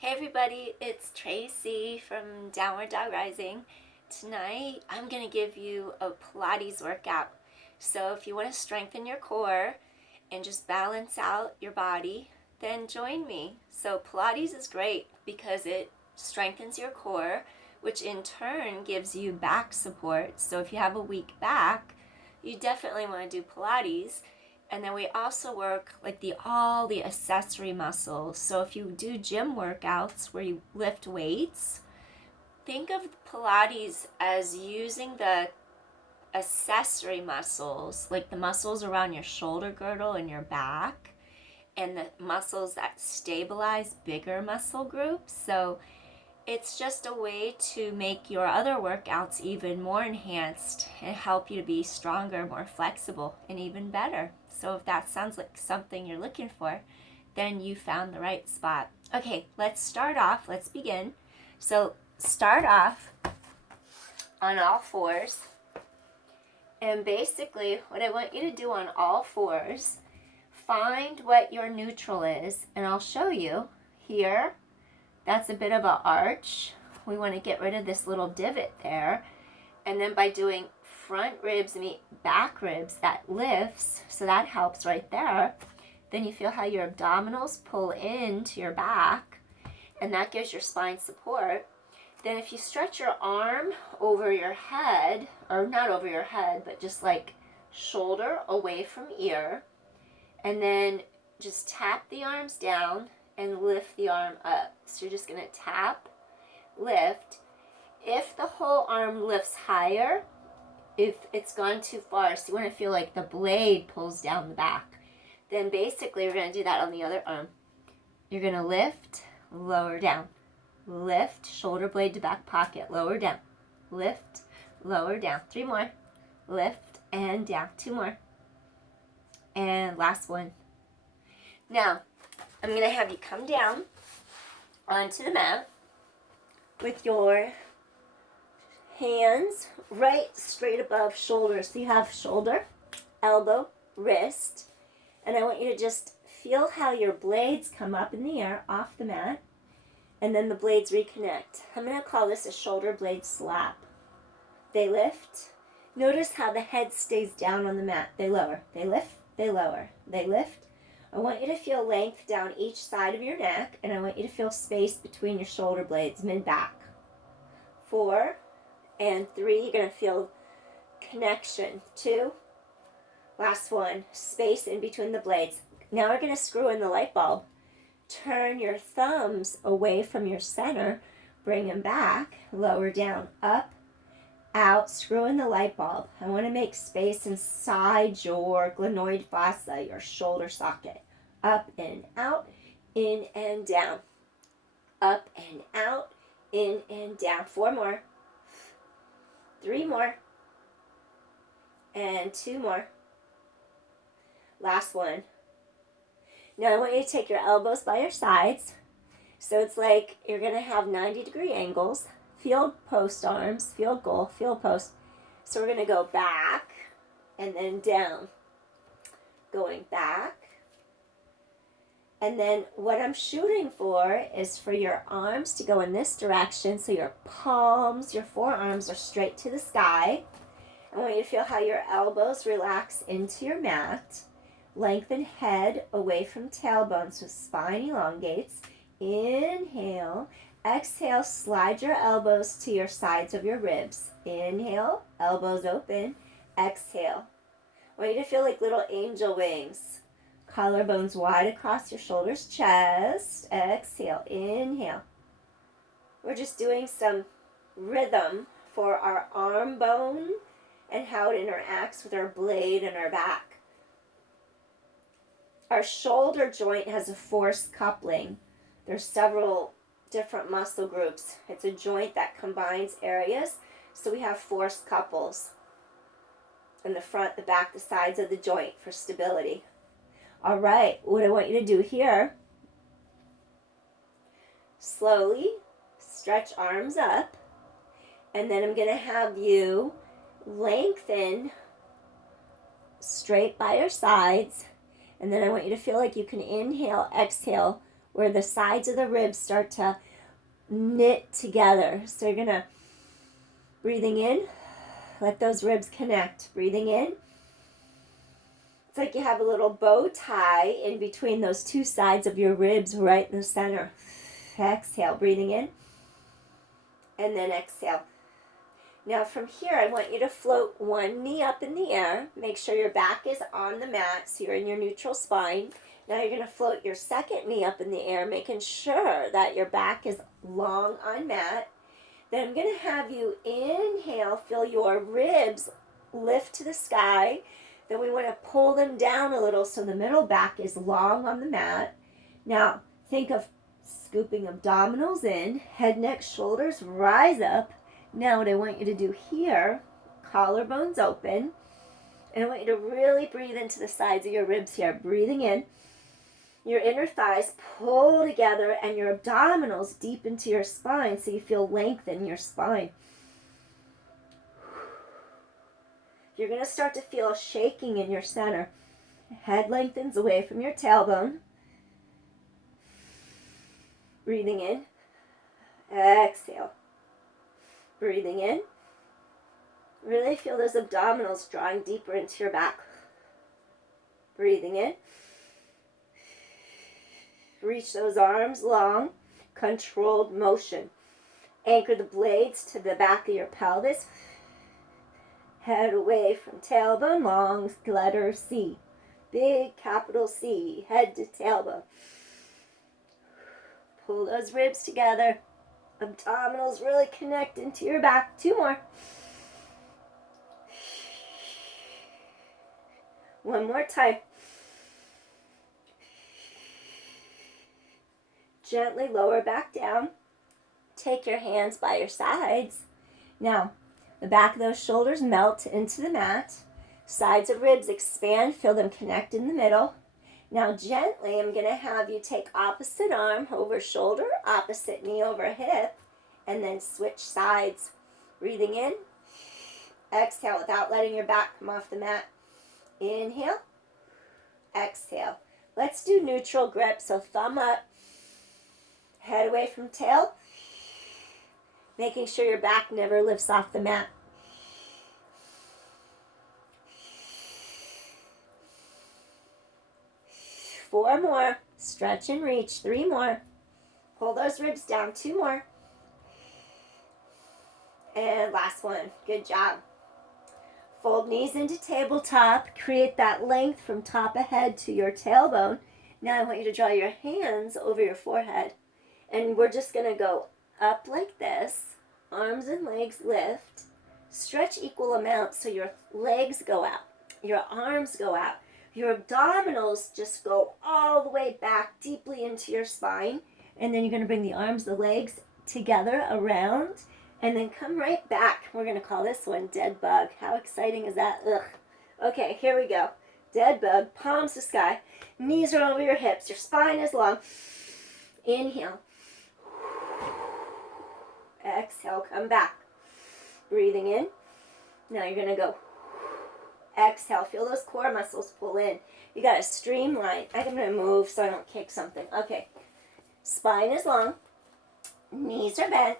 Hey everybody, it's Traci from Downward Dog Rising. Tonight I'm going to give you a Pilates workout. So if you want to strengthen your core and just balance out your body, then join me. So Pilates is great because it strengthens your core, which in turn gives you back support. So if you have a weak back, you definitely want to do Pilates. And then we also work like all the accessory muscles. So if you do gym workouts where you lift weights, think of Pilates as using the accessory muscles, like the muscles around your shoulder girdle and your back, and the muscles that stabilize bigger muscle groups. So it's just a way to make your other workouts even more enhanced and help you to be stronger, more flexible, and even better. So if that sounds like something you're looking for, then you found the right spot. Okay, let's start off. Let's begin. So start off on all fours. And basically, what I want you to do on all fours, find what your neutral is, and I'll show you here. That's a bit of an arch. We want to get rid of this little divot there. And then by doing front ribs meet back ribs, that lifts, so that helps right there. Then you feel how your abdominals pull into your back, and that gives your spine support. Then if you stretch your arm over your head, or not over your head, but just like shoulder away from ear, and then just tap the arms down and lift the arm up. So you're just going to tap, lift. If the whole arm lifts higher, if it's gone too far, so you want to feel like the blade pulls down the back, then basically we're going to do that on the other arm. You're going to lift, lower down, lift, shoulder blade to back pocket, lower down, lift, lower down. 3 more, lift and down. 2 more. And last one. Now, I'm going to have you come down onto the mat with your hands right straight above shoulder. So you have shoulder, elbow, wrist, and I want you to just feel how your blades come up in the air off the mat, and then the blades reconnect. I'm going to call this a shoulder blade slap. They lift. Notice how the head stays down on the mat. They lower. They lift. They lower. They lift. I want you to feel length down each side of your neck, and I want you to feel space between your shoulder blades, mid-back. 4 and 3, you're going to feel connection. 2, last one, space in between the blades. Now we're going to screw in the light bulb. Turn your thumbs away from your center, bring them back, lower down, up, out, screw in the light bulb. I want to make space inside your glenoid fossa, your shoulder socket. Up and out, in and down. Up and out, in and down. 4 more. 3 more. And 2 more. Last one. Now I want you to take your elbows by your sides. So it's like you're going to have 90-degree angles. Field post arms, field goal, field post. So we're going to go back and then down. Going back. And then what I'm shooting for is for your arms to go in this direction. So your palms, your forearms are straight to the sky. I want you to feel how your elbows relax into your mat. Lengthen head away from tailbone so spine elongates. Inhale. Exhale, slide your elbows to your sides of your ribs. Inhale, elbows open. Exhale. I want you to feel like little angel wings. Collarbones wide across your shoulders, chest. Exhale, inhale. We're just doing some rhythm for our arm bone and how it interacts with our blade and our back. Our shoulder joint has a force coupling. There's several different muscle groups. It's a joint that combines areas, so we have force couples in the front, the back, the sides of the joint for stability. All right, what I want you to do here, slowly stretch arms up, and then I'm going to have you lengthen straight by your sides, and then I want you to feel like you can inhale, exhale where the sides of the ribs start to knit together. So you're going to, breathing in, let those ribs connect. Breathing in. It's like you have a little bow tie in between those two sides of your ribs right in the center. Exhale, breathing in. And then exhale. Now from here, I want you to float one knee up in the air. Make sure your back is on the mat, so you're in your neutral spine. Now you're going to float your second knee up in the air, making sure that your back is long on mat. Then I'm going to have you inhale, feel your ribs lift to the sky. Then we want to pull them down a little so the middle back is long on the mat. Now think of scooping abdominals in, head, neck, shoulders, rise up. Now what I want you to do here, collarbones open, and I want you to really breathe into the sides of your ribs here. Breathing in, your inner thighs pull together and your abdominals deep into your spine so you feel length in your spine. You're going to start to feel shaking in your center. Head lengthens away from your tailbone. Breathing in, exhale. Breathing in. Really feel those abdominals drawing deeper into your back. Breathing in. Reach those arms long. Controlled motion. Anchor the blades to the back of your pelvis. Head away from tailbone, long letter C. Big capital C. Head to tailbone. Pull those ribs together. Abdominals really connect into your back. 2 more. 1 more time. Gently lower back down. Take your hands by your sides. Now, the back of those shoulders melt into the mat. Sides of ribs expand. Feel them connect in the middle. Now gently, I'm going to have you take opposite arm over shoulder, opposite knee over hip, and then switch sides. Breathing in, exhale without letting your back come off the mat. Inhale, exhale. Let's do neutral grip, so thumb up, head away from tail, making sure your back never lifts off the mat. Four more. Stretch and reach. 3 more. Pull those ribs down. 2 more. And last one. Good job. Fold knees into tabletop. Create that length from top of head to your tailbone. Now I want you to draw your hands over your forehead. And we're just going to go up like this. Arms and legs lift. Stretch equal amounts so your legs go out. Your arms go out. Your abdominals just go all the way back deeply into your spine. And then you're going to bring the arms, the legs together around. And then come right back. We're going to call this one dead bug. How exciting is that? Ugh. Okay, here we go. Dead bug, palms to sky. Knees are over your hips. Your spine is long. Inhale. Exhale, come back. Breathing in. Now you're going to go. Exhale, feel those core muscles pull in. You got to streamline. I'm going to move so I don't kick something. Okay. Spine is long. Knees are bent.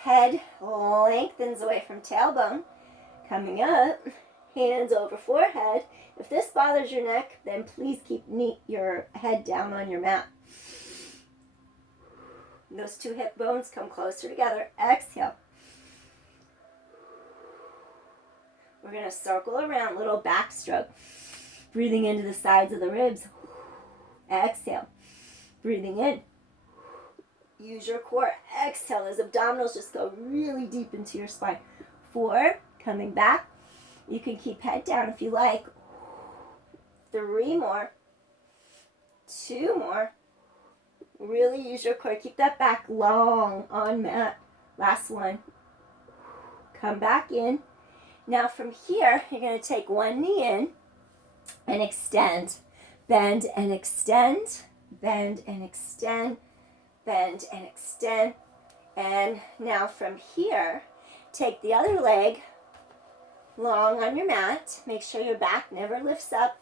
Head lengthens away from tailbone. Coming up. Hands over forehead. If this bothers your neck, then please keep your head down on your mat. Those 2 hip bones come closer together. Exhale. We're going to circle around, little backstroke. Breathing into the sides of the ribs. Exhale. Breathing in. Use your core. Exhale. Those abdominals just go really deep into your spine. 4. Coming back. You can keep head down if you like. 3 more. 2 more. Really use your core. Keep that back long on mat. Last one. Come back in. Now from here, you're going to take one knee in and extend. Bend and extend. Bend and extend. Bend and extend. And now from here, take the other leg long on your mat. Make sure your back never lifts up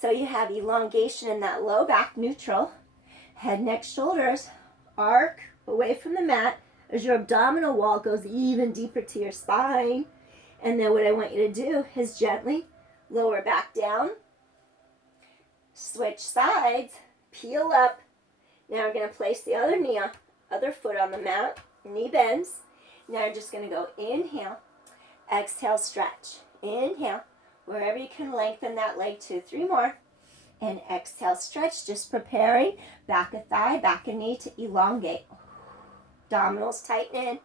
so you have elongation in that low back neutral. Head, neck, shoulders, arc away from the mat as your abdominal wall goes even deeper to your spine. And then what I want you to do is gently lower back down, switch sides, peel up. Now we're going to place the other foot on the mat, knee bends. Now you're just going to go inhale, exhale, stretch. Inhale, wherever you can lengthen that leg, 2, 3 more. And exhale, stretch, just preparing back of thigh, back of knee to elongate. Abdominals tighten in.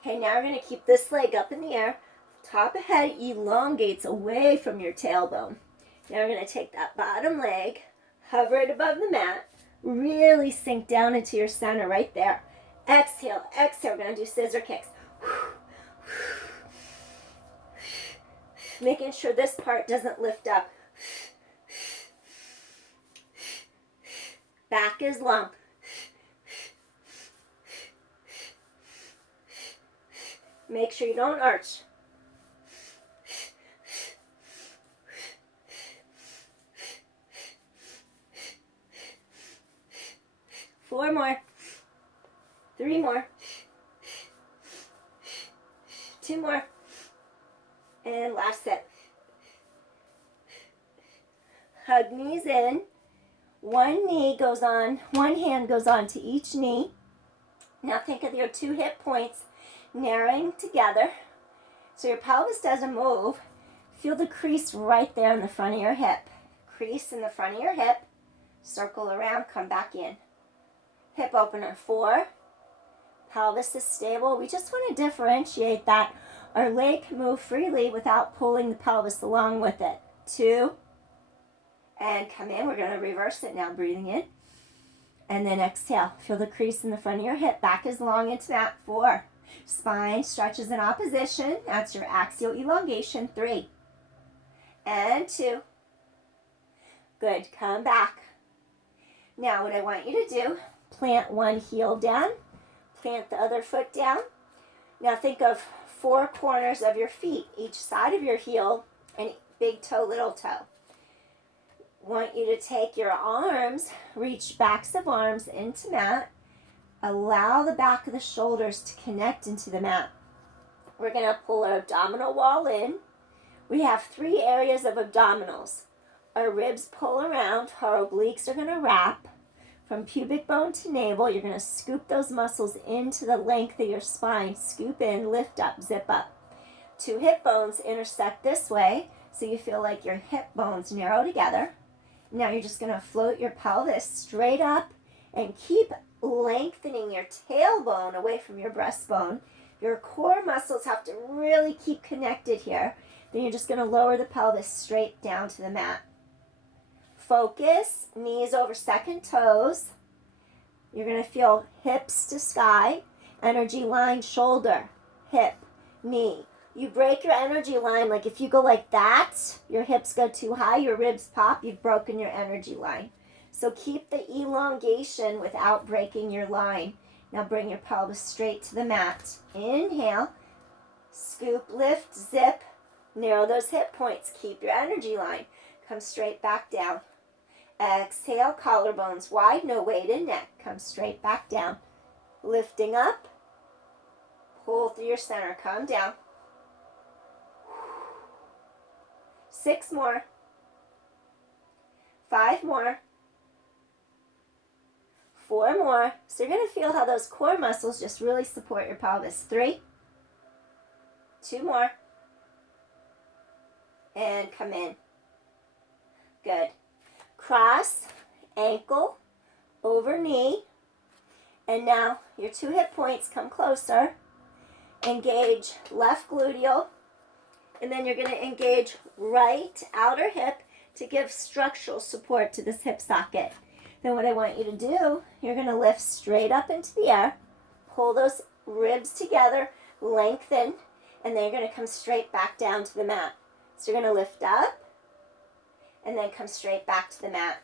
Okay, now we're going to keep this leg up in the air. Top of head elongates away from your tailbone. Now we're going to take that bottom leg, hover it above the mat, really sink down into your center right there. Exhale, exhale. We're going to do scissor kicks. Making sure this part doesn't lift up. Back is long. Make sure you don't arch. Four more. 3 more. 2 more. And last set. Hug knees in. One hand goes on to each knee. Now think of your 2 hip points narrowing together so your pelvis doesn't move. Feel the crease right there in the front of your hip. Crease in the front of your hip. Circle around, come back in. Hip opener, 4. Pelvis is stable. We just want to differentiate that our leg can move freely without pulling the pelvis along with it. 2. And come in. We're going to reverse it now. Breathing in. And then exhale. Feel the crease in the front of your hip. Back is long into that. 4. Spine stretches in opposition. That's your axial elongation. 3. And 2. Good. Come back. Now what I want you to do, plant one heel down. Plant the other foot down. Now think of 4 corners of your feet, each side of your heel, and big toe, little toe. Want you to take your arms, reach backs of arms into mat. Allow the back of the shoulders to connect into the mat. We're going to pull our abdominal wall in. We have 3 areas of abdominals. Our ribs pull around, our obliques are going to wrap. From pubic bone to navel, you're going to scoop those muscles into the length of your spine. Scoop in, lift up, zip up. 2 hip bones intersect this way, so you feel like your hip bones narrow together. Now you're just going to float your pelvis straight up and keep lengthening your tailbone away from your breastbone. Your core muscles have to really keep connected here. Then you're just going to lower the pelvis straight down to the mat. Focus, knees over second toes. You're going to feel hips to sky, energy line, shoulder, hip, knee. You break your energy line, like if you go like that, your hips go too high, your ribs pop, you've broken your energy line. So keep the elongation without breaking your line. Now bring your pelvis straight to the mat. Inhale, scoop, lift, zip, narrow those hip points, keep your energy line. Come straight back down. Exhale, collarbones wide, no weight in neck. Come straight back down. Lifting up, pull through your center, come down. 6 more. 5 more. 4 more. So you're going to feel how those core muscles just really support your pelvis. 3. 2 more. And come in. Good. Cross, ankle, over knee. And now your 2 hip points come closer. Engage left gluteal. And then you're going to engage right outer hip to give structural support to this hip socket. Then what I want you to do, you're going to lift straight up into the air. Pull those ribs together, lengthen, and then you're going to come straight back down to the mat. So you're going to lift up and then come straight back to the mat.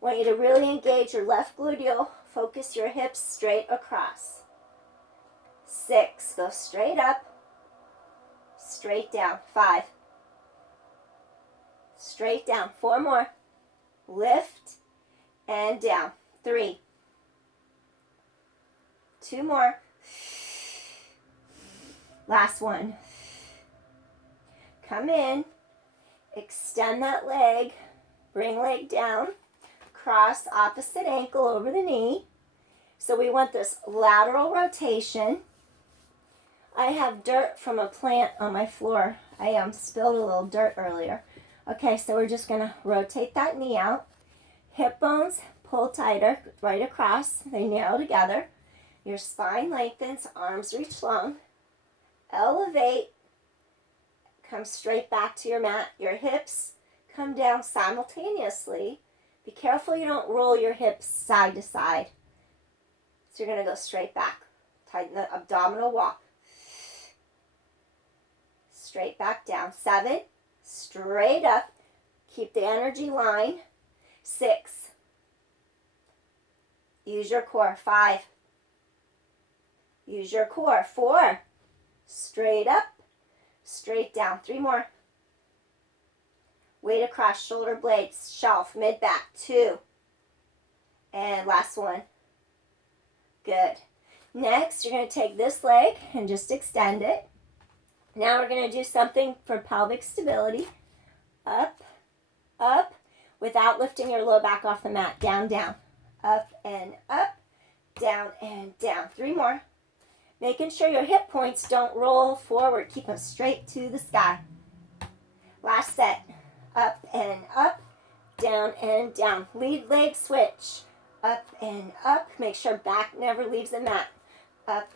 I want you to really engage your left gluteal. Focus your hips straight across. 6. Go straight up. Straight down. 5. Straight down. 4 more. Lift and down. 3. 2 more. Last one. Come in, extend that leg, bring leg down, cross opposite ankle over the knee. So we want this lateral rotation. I have dirt from a plant on my floor. I spilled a little dirt earlier. Okay, so we're just going to rotate that knee out. Hip bones pull tighter right across. They narrow together. Your spine lengthens, arms reach long. Elevate. Come straight back to your mat. Your hips come down simultaneously. Be careful you don't roll your hips side to side. So you're going to go straight back. Tighten the abdominal walk. Straight back down. 7. Straight up. Keep the energy line. 6. Use your core. 5. Use your core. 4. Straight up. Straight down. 3 more. Weight across shoulder blades. Shelf. Mid-back. 2. And last one. Good. Next, you're going to take this leg and just extend it. Now we're going to do something for pelvic stability. Up, up, without lifting your low back off the mat. Down, down. Up and up. Down and down. 3 more. Making sure your hip points don't roll forward. Keep them straight to the sky. Last set. Up and up. Down and down. Lead leg switch. Up and up. Make sure back never leaves the mat. Up,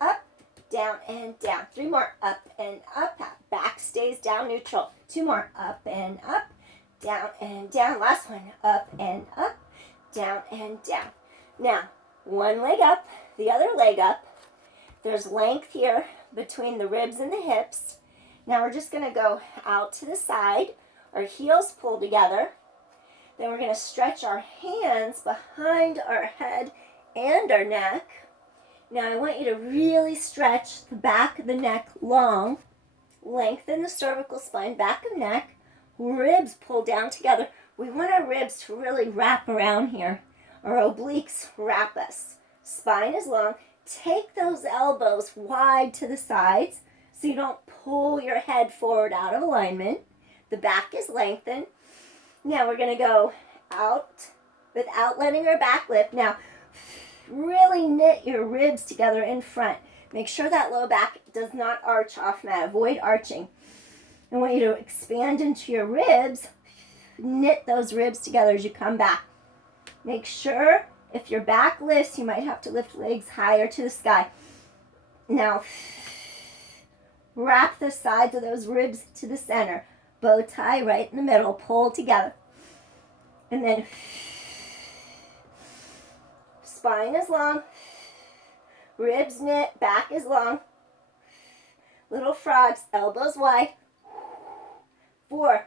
up, down and down. 3 more. Up and up. Back stays down neutral. 2 more. Up and up. Down and down. Last one. Up and up. Down and down. Now, one leg up, the other leg up. There's length here between the ribs and the hips. Now we're just going to go out to the side. Our heels pull together. Then we're going to stretch our hands behind our head and our neck. Now I want you to really stretch the back of the neck long. Lengthen the cervical spine, back of neck. Ribs pull down together. We want our ribs to really wrap around here. Our obliques wrap us. Spine is long. Take those elbows wide to the sides so you don't pull your head forward out of alignment. The back is lengthened. Now we're going to go out without letting our back lift. Now, really knit your ribs together in front. Make sure that low back does not arch off mat. Avoid arching. I want you to expand into your ribs. Knit those ribs together as you come back. Make sure if your back lifts, you might have to lift legs higher to the sky. Now, wrap the sides of those ribs to the center. Bow tie right in the middle. Pull together. And then spine is long. Ribs knit. Back is long. Little frogs. Elbows wide. 4.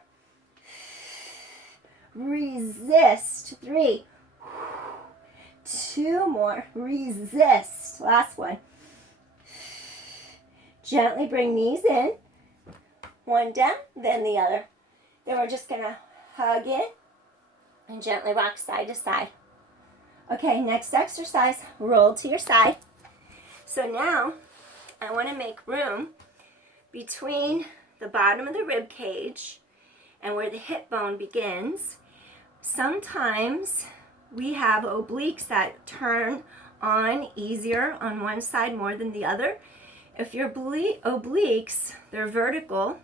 Resist. 3. 2 more. Resist. Last one. Gently bring knees in. One down, then the other. Then we're just going to hug in and gently rock side to side. Okay, next exercise. Roll to your side. So now I want to make room between the bottom of the rib cage and where the hip bone begins. Sometimes we have obliques that turn on easier on one side more than the other. If your obliques, they're vertical,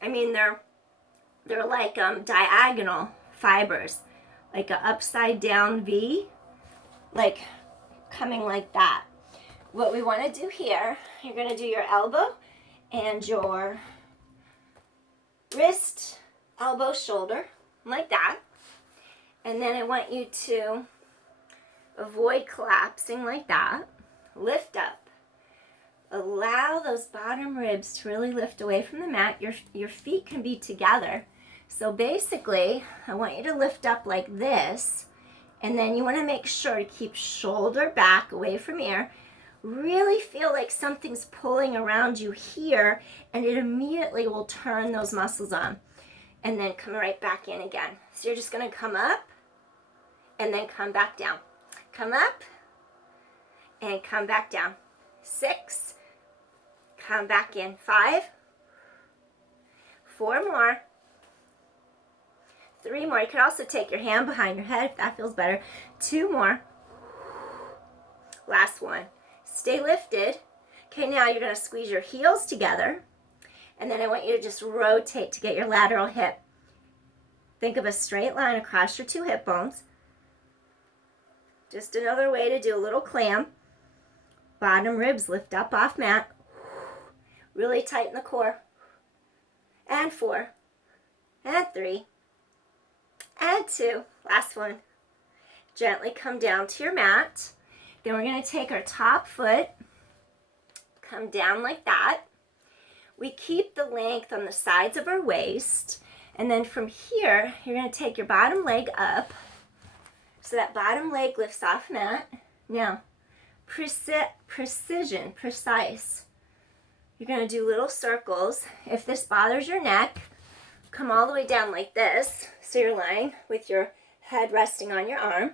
they're like diagonal fibers, like an upside down V, like coming like that. What we want to do here, you're going to do your elbow and your wrist, elbow, shoulder, like that. And then I want you to avoid collapsing like that. Lift up. Allow those bottom ribs to really lift away from the mat. Your feet can be together. So basically, I want you to lift up like this. And then you want to make sure to keep shoulder back away from ear. Really feel like something's pulling around you here, and it immediately will turn those muscles on. And then come right back in again. So you're just going to come up and then come back down. Come up and come back down. 6, come back in. 5, 4 more, 3 more. You could also take your hand behind your head if that feels better. 2 more. Last one. Stay lifted. Okay, now you're going to squeeze your heels together, and then I want you to just rotate to get your lateral hip. Think of a straight line across your 2 hip bones. Just another way to do a little clam. Bottom ribs lift up off mat. Really tighten the core. And 4, and 3, and 2. Last one. Gently come down to your mat. Then we're going to take our top foot, come down like that. We keep the length on the sides of our waist. And then from here, you're going to take your bottom leg up. So that bottom leg lifts off mat. Now, precision, precise. You're going to do little circles. If this bothers your neck, come all the way down like this. So you're lying with your head resting on your arm.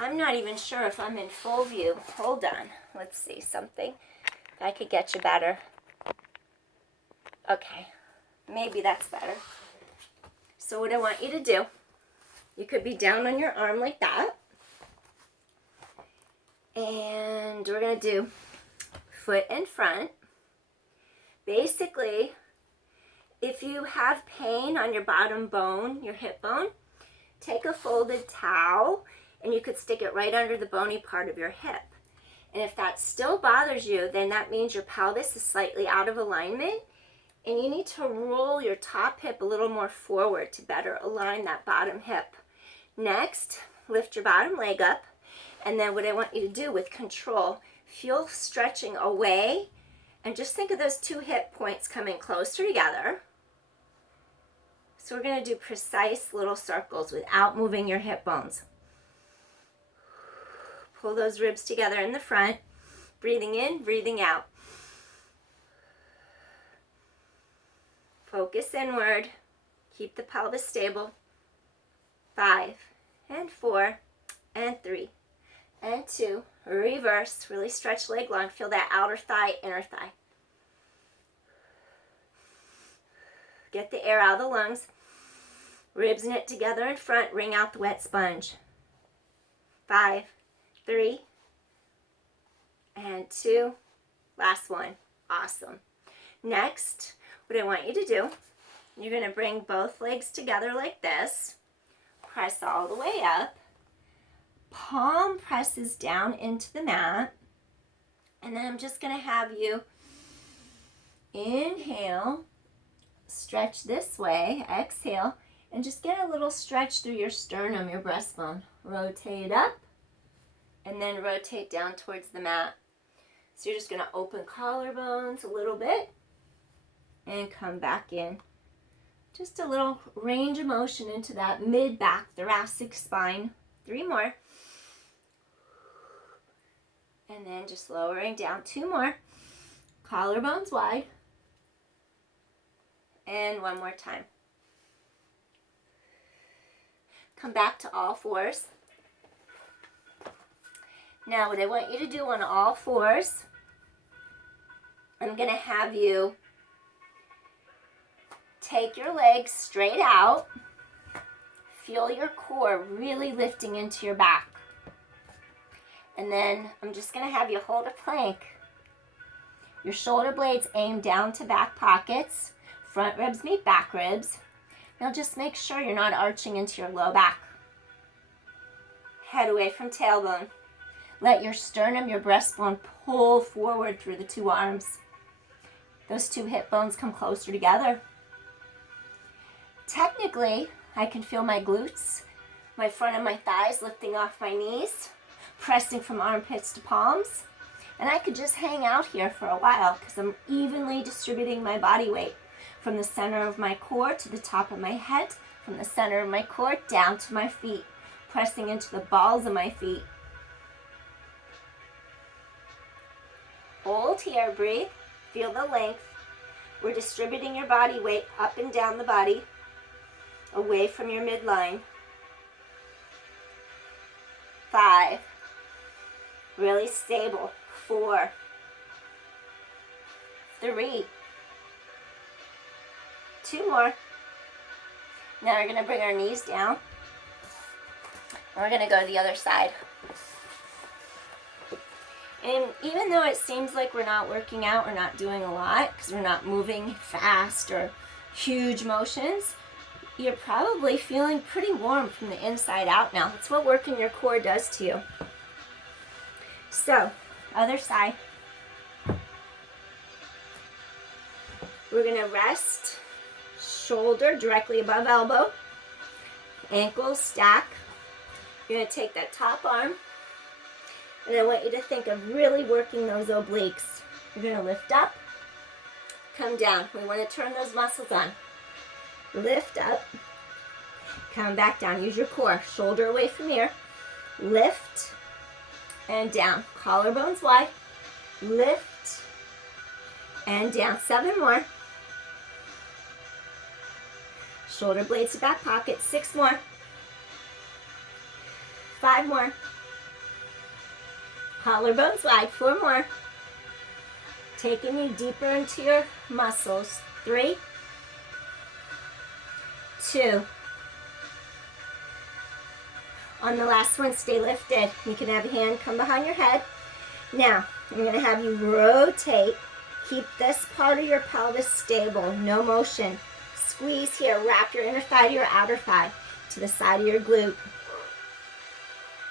I'm not even sure if I'm in full view. Hold on. Let's see something. If I could get you better. Okay. Maybe that's better. So what I want you to do, you could be down on your arm like that. And we're going to do foot in front. Basically, if you have pain on your bottom bone, your hip bone, take a folded towel and you could stick it right under the bony part of your hip. And if that still bothers you, then that means your pelvis is slightly out of alignment and you need to roll your top hip a little more forward to better align that bottom hip. Next, lift your bottom leg up, and then what I want you to do with control, feel stretching away, and just think of those 2 hip points coming closer together. So we're going to do precise little circles without moving your hip bones. Pull those ribs together in the front, breathing in, breathing out. Focus inward. Keep the pelvis stable. 5, and 4, and 3, and 2. Reverse. Really stretch leg long. Feel that outer thigh, inner thigh. Get the air out of the lungs. Ribs knit together in front. Wring out the wet sponge. 5, 3, and 2. Last one. Awesome. Next, what I want you to do, you're going to bring both legs together like this. Press all the way up. Palm presses down into the mat. And then I'm just going to have you inhale, stretch this way, exhale, and just get a little stretch through your sternum, your breastbone. Rotate up, and then rotate down towards the mat. So you're just going to open collarbones a little bit, and come back in. Just a little range of motion into that mid-back thoracic spine. 3 more. And then just lowering down. 2 more. Collarbones wide. And 1 more time. Come back to all 4s. Now what I want you to do on all 4s, I'm going to have you take your legs straight out. Feel your core really lifting into your back. And then I'm just going to have you hold a plank. Your shoulder blades aim down to back pockets. Front ribs meet back ribs. Now just make sure you're not arching into your low back. Head away from tailbone. Let your sternum, your breastbone pull forward through the 2 arms. Those 2 hip bones come closer together. Technically, I can feel my glutes, my front of my thighs lifting off my knees, pressing from armpits to palms. And I could just hang out here for a while because I'm evenly distributing my body weight from the center of my core to the top of my head, from the center of my core down to my feet, pressing into the balls of my feet. Hold here, breathe, feel the length. We're distributing your body weight up and down the body, away from your midline. 5. Really stable. 4. 3. 2 more. Now we're going to bring our knees down. And we're going to go to the other side. And even though it seems like we're not working out, we're not doing a lot, because we're not moving fast or huge motions, you're probably feeling pretty warm from the inside out now. That's what working your core does to you. So, other side. We're going to rest shoulder directly above elbow. Ankles stack. You're going to take that top arm. And I want you to think of really working those obliques. You're going to lift up. Come down. We want to turn those muscles on. Lift up. Come back down. Use your core. Shoulder away from ear. Lift. And down. Collarbones wide. Lift. And down. 7 more. Shoulder blades to back pocket. 6 more. 5 more. Collarbones wide. 4 more. Taking you deeper into your muscles. 3. 2. On the last one, stay lifted. You can have a hand come behind your head. Now, I'm going to have you rotate. Keep this part of your pelvis stable. No motion. Squeeze here. Wrap your inner thigh to your outer thigh. To the side of your glute.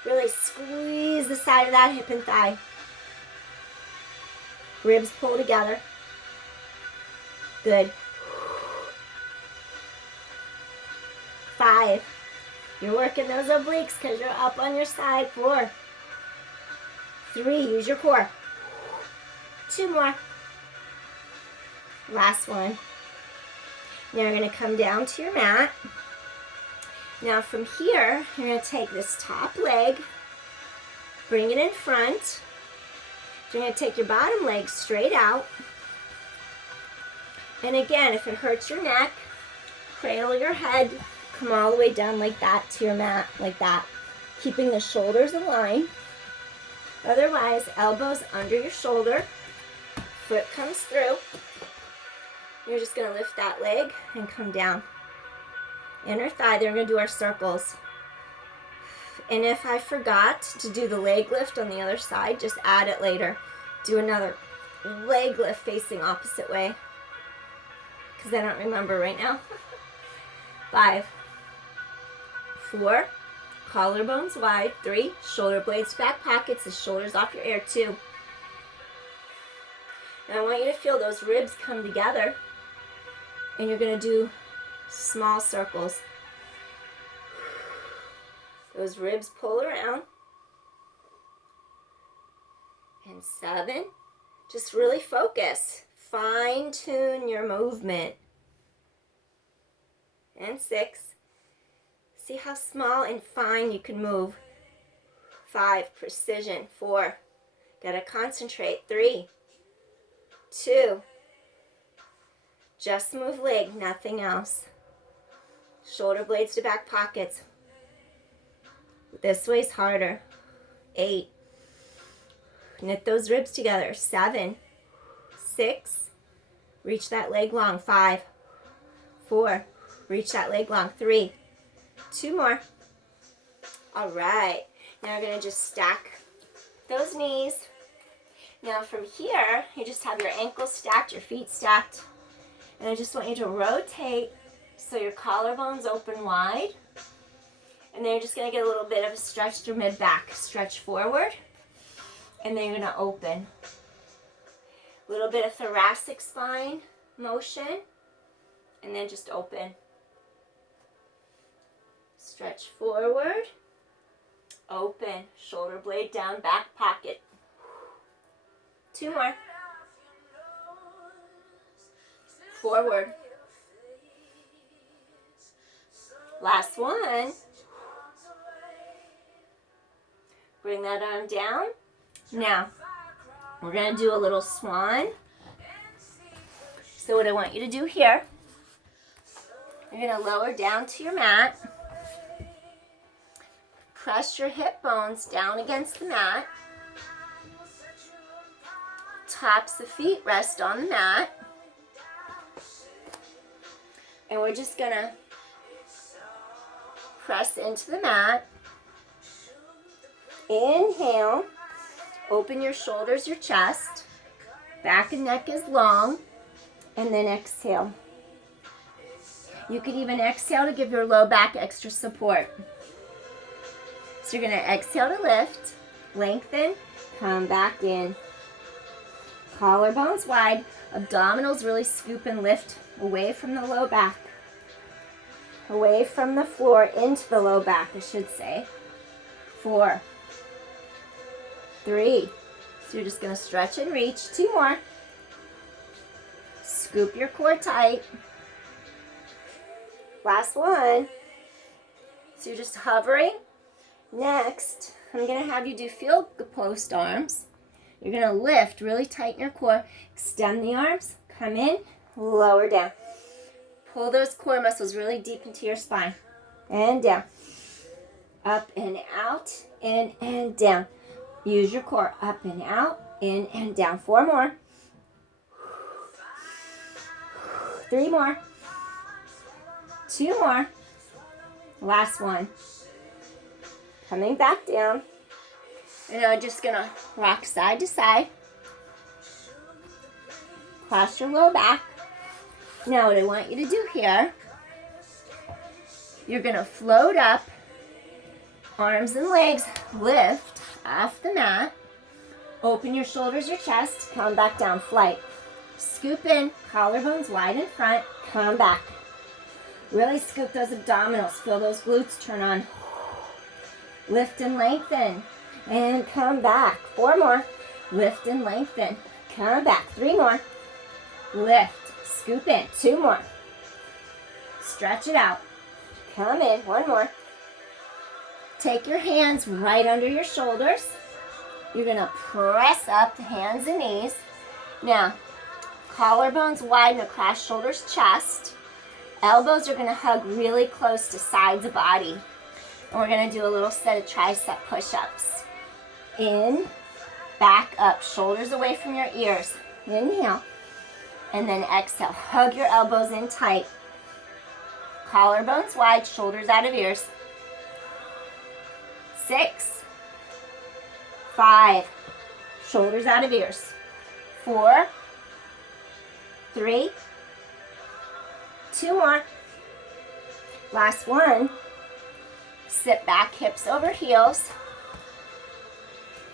Really squeeze the side of that hip and thigh. Ribs pull together. Good. 5. You're working those obliques because you're up on your side. 4. 3. Use your core. 2 more. Last one. Now you're going to come down to your mat. Now from here, you're going to take this top leg, bring it in front. You're going to take your bottom leg straight out. And again, if it hurts your neck, cradle your head, come all the way down like that to your mat, like that. Keeping the shoulders aligned. Otherwise, elbows under your shoulder, foot comes through. You're just going to lift that leg and come down. Inner thigh, then we're going to do our circles. And if I forgot to do the leg lift on the other side, just add it later. Do another leg lift facing opposite way. Because I don't remember right now. 5. 4. Collarbones wide. 3. Shoulder blades back pockets. The shoulders off your ear. 2. And I want you to feel those ribs come together. And you're going to do small circles. Those ribs pull around. And 7. Just really focus. Fine tune your movement. And 6. See how small and fine you can move. 5. Precision. 4. Gotta concentrate. 3. 2. Just move leg, nothing else. Shoulder blades to back pockets. This way's harder. 8. Knit those ribs together. 7. 6. Reach that leg long. 5. 4. Reach that leg long. 3. 2 more. All right. Now we're going to just stack those knees. Now from here, you just have your ankles stacked, your feet stacked. And I just want you to rotate so your collarbones open wide. And then you're just going to get a little bit of a stretch through mid-back. Stretch forward. And then you're going to open. A little bit of thoracic spine motion. And then just open. Stretch forward. Open. Shoulder blade down, back pocket. 2 more. Forward. Last one. Bring that arm down. Now, we're going to do a little swan. So what I want you to do here, you're going to lower down to your mat. Press your hip bones down against the mat. Tops of feet rest on the mat. And we're just going to press into the mat. Inhale. Open your shoulders, your chest. Back and neck is long. And then exhale. You could even exhale to give your low back extra support. So you're going to exhale to lift, lengthen, come back in. Collarbones wide, abdominals really scoop and lift away from the low back. Away from the floor into the low back, I should say. 4, 3. So you're just going to stretch and reach. 2 more. Scoop your core tight. Last one. So you're just hovering. Next, I'm going to have you do field post arms. You're going to lift, really tighten your core. Extend the arms. Come in, lower down. Pull those core muscles really deep into your spine. And down. Up and out, in and down. Use your core. Up and out, in and down. 4 more. 3 more. 2 more. Last one. Coming back down. And I'm just going to rock side to side. Cross your low back. Now what I want you to do here, you're going to float up. Arms and legs lift off the mat. Open your shoulders, your chest. Come back down. Flight. Scoop in. Collarbones wide in front. Come back. Really scoop those abdominals. Feel those glutes turn on. Lift and lengthen. And come back. 4 more. Lift and lengthen. Come back. 3 more. Lift. Scoop in. 2 more. Stretch it out. Come in. 1 more. Take your hands right under your shoulders. You're going to press up the hands and knees. Now, collarbones widen across shoulders, chest. Elbows are going to hug really close to sides of body. And we're going to do a little set of tricep push-ups. In, back up, shoulders away from your ears. Inhale. And then exhale. Hug your elbows in tight. Collarbones wide, shoulders out of ears. 6, 5, shoulders out of ears. 4, 3, 2 more. Last one. Sit back, hips over heels.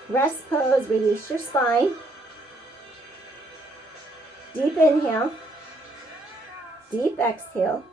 Rest pose, release your spine. Deep inhale. Deep exhale.